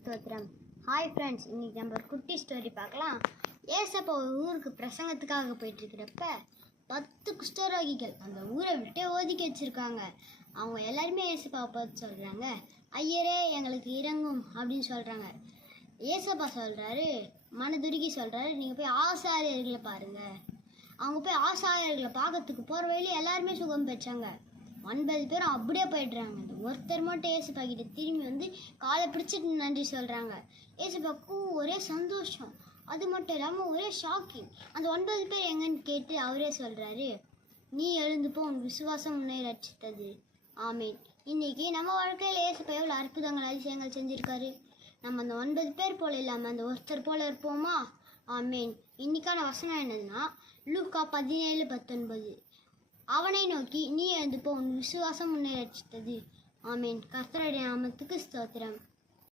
ஸ்தோத்திரம். Hi friends, இன்றைக்கி நம்ம ஒரு குட்டி ஸ்டோரி பார்க்கலாம். ஏசப்பா ஒரு ஊருக்கு பிரசங்கத்துக்காக போயிட்டுருக்கிறப்ப 10 குஷ்டரோகிகள் அந்த ஊரை விட்டே ஒதுக்கி வச்சுருக்காங்க. அவங்க எல்லாருமே ஏசப்பாவை பார்த்து சொல்கிறாங்க, ஐயரே எங்களுக்கு இறங்கும் அப்படின்னு சொல்கிறாங்க. ஏசப்பா சொல்கிறாரு, மனதுருகி சொல்கிறாரு, நீங்கள் போய் ஆசாரியர்களை பாருங்கள். அவங்க போய் ஆசாரியர்களை பார்க்கறதுக்கு போகிற வழியில் எல்லாருமே சுகம் பெற்றாங்க. 9 பேரும் அப்படியே போயிடுறாங்க. ஒருத்தர் மட்டும் ஏசப்பா கிட்ட திரும்பி வந்து காலை பிடிச்சிட்டு நன்றி சொல்கிறாங்க. ஏசப்பாவுக்கு ஒரே சந்தோஷம். அது மட்டும் இல்லாமல் ஒரே ஷாக்கிங். அந்த 9 பேர் எங்கன்னு கேட்டு அவரே சொல்கிறாரு, நீ எழுந்துப்போ, உன் விசுவாசம் உன்னை ரட்சித்தது. ஆமீன். இன்றைக்கி நம்ம வாழ்க்கையில் ஏசப்பா எவ்வளோ அற்புதங்கள் அதிசயங்கள் செஞ்சுருக்காரு. நம்ம அந்த 9 பேர் போல் இல்லாமல் அந்த ஒருத்தர் போல் இருப்போமா? ஆமீன். இன்னைக்கான வசனம் என்னதுன்னா, லூக்கா 17:19. அவனை நோக்கி, நீ எழுந்துப்போ, உன் விசுவாசம் உன்னை ரட்சித்தது. ஆமீன். கர்த்தருடைய நாமத்துக்கு ஸ்தோத்திரம்.